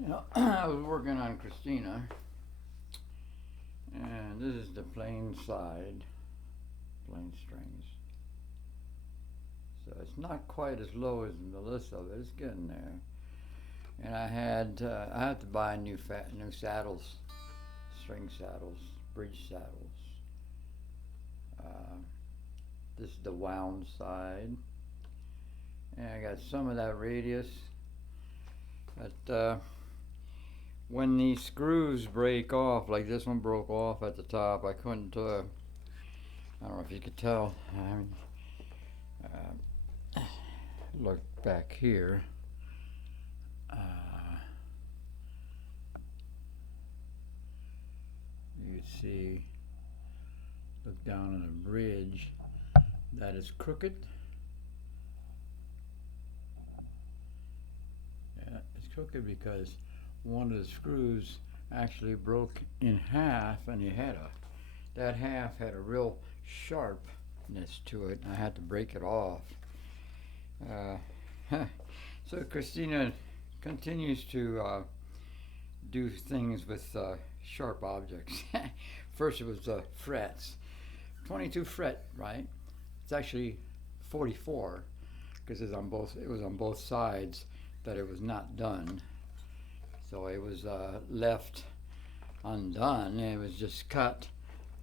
You know, I was working on Cristina, and this is the plain side, plain strings. So it's not quite as low as Melisa, but it's getting there. And I had to buy new saddles, string saddles, bridge saddles. Uh, this is the wound side, and I got some of that radius. But when these screws break off, like this one broke off at the top, I couldn't. I don't know if you could tell. Look back here. You see, look down on the bridge. That is crooked. Yeah, it's crooked because one of the screws actually broke in half, and that half had a real sharpness to it, and I had to break it off. So Christina continues to do things with sharp objects. First it was frets, 22 fret, right? It's actually 44 because it was on both sides that it was not done. So it was left undone, and it was just cut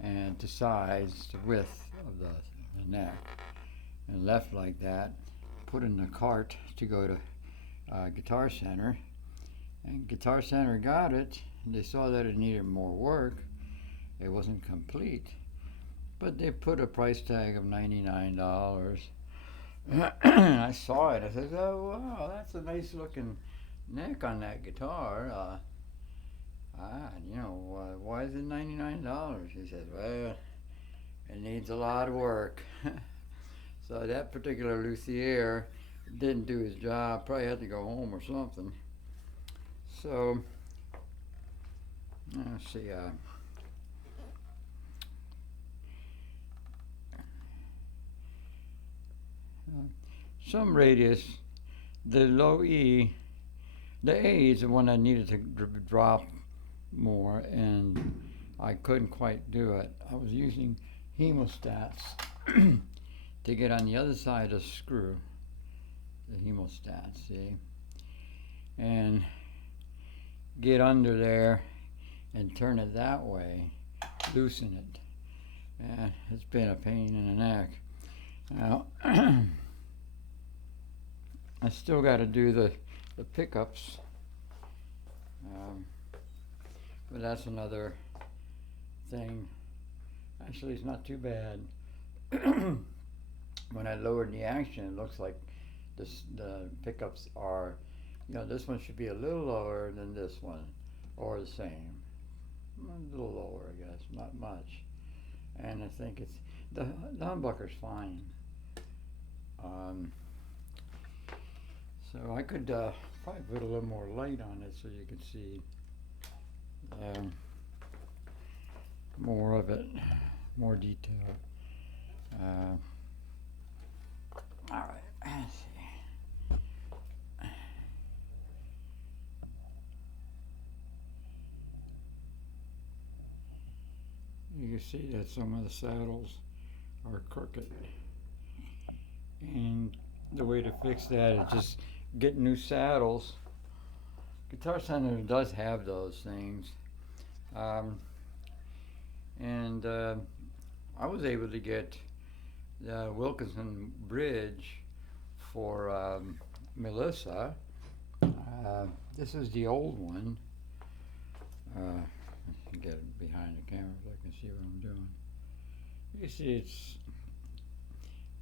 and to size the width of the neck, and left like that, put in the cart to go to Guitar Center, and Guitar Center got it, and they saw that it needed more work. It wasn't complete, but they put a price tag of $99. I saw it. I said, "Oh wow, that's a nice looking neck on that guitar." Why is it $99? He says, "Well, it needs a lot of work." So that particular luthier didn't do his job. Probably had to go home or something. So let's see. Some radius, the low E, the A is the one I needed to drop more, and I couldn't quite do it. I was using hemostats to get on the other side of the screw, the hemostat, see, and get under there and turn it that way, loosen it. And it's been a pain in the neck. Now, I still got to do the pickups, but that's another thing. Actually, it's not too bad. When I lowered the action, it looks like the pickups are, this one should be a little lower than this one, or the same. A little lower, I guess, not much. And I think the humbucker's fine. So I could probably put a little more light on it so you could see more of it, more detail. All right, let's see. You can see that some of the saddles are crooked, and the way to fix that is just get new saddles. Guitar Center does have those things, and I was able to get the Wilkinson bridge for Melisa. This is the old one. Get it behind the camera so I can see what I'm doing. You see,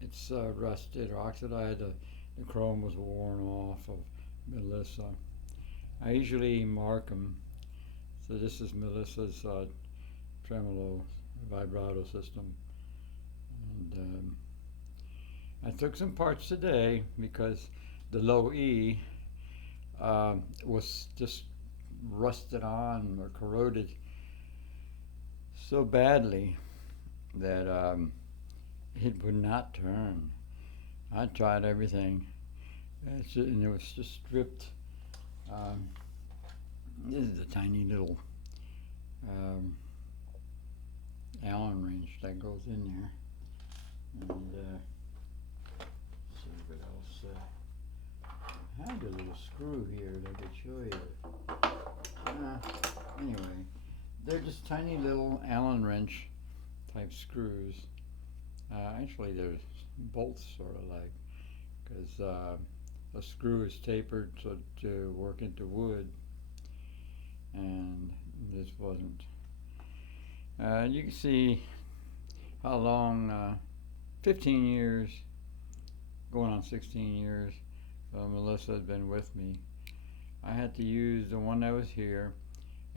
it's rusted or oxidized. The chrome was worn off of Melisa. I usually mark them. So this is Melisa's tremolo vibrato system, and I took some parts today because the low E was just rusted on or corroded so badly that it would not turn. I tried everything, and it was just stripped This is a tiny little Allen wrench that goes in there. And let's see what else. I had a little screw here that I could show you. Anyway, they're just tiny little Allen wrench type screws. Actually, they're bolts, sort of like, because a screw is tapered to work into wood, and this wasn't. You can see how long, 15 years, going on 16 years, Melissa has been with me. I had to use the one that was here,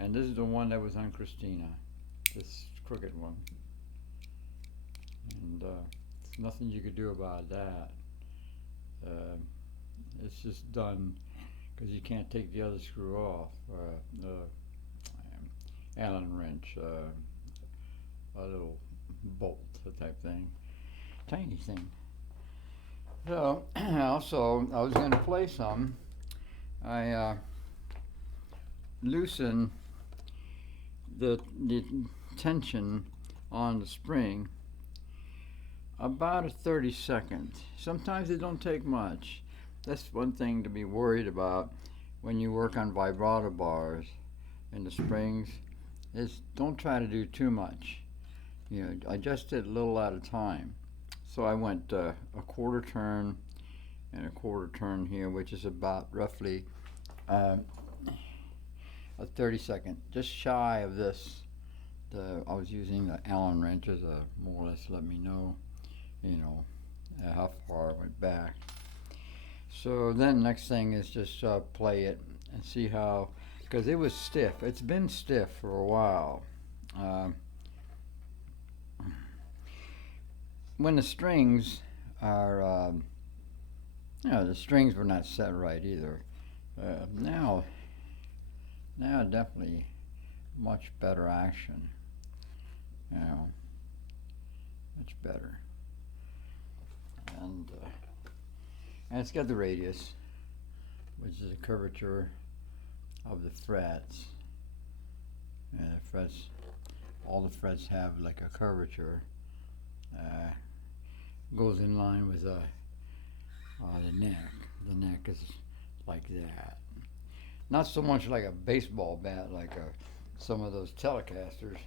and this is the one that was on Cristina, this crooked one. And there's nothing you could do about that. It's just done because you can't take the other screw off. The Allen wrench, a little bolt type thing, tiny thing. So also I was going to play some. I loosen the tension on the spring about a 30-second. Sometimes it don't take much. That's one thing to be worried about when you work on vibrato bars in the springs, is don't try to do too much. You know, adjust it a little at a time. So I went a quarter turn and a quarter turn here, which is about roughly a 30-second, just shy of this. I was using the Allen wrenches, more or less let me know, you know, how far I went back. So then next thing is just play it and see how, because it was stiff. It's been stiff for a while. When the strings are, the strings were not set right either. Now definitely much better action. You know, much better. And it's got the radius, which is the curvature of the frets. And the frets, all the frets have like a curvature. Goes in line with the neck. The neck is like that. Not so much like a baseball bat, like some of those Telecasters,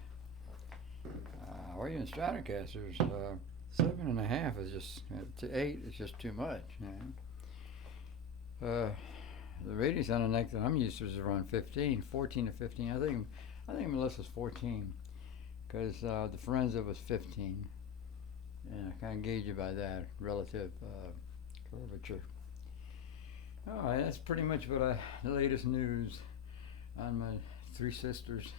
or even Stratocasters. 7.5 is just to 8 is just too much. You know? The radius on the neck that I'm used to is around 15, 14 to 15. I think Melissa's 14, because the Forenza was 15. And I kind of gauge it by that relative curvature. All right, that's pretty much what the latest news on my three sisters.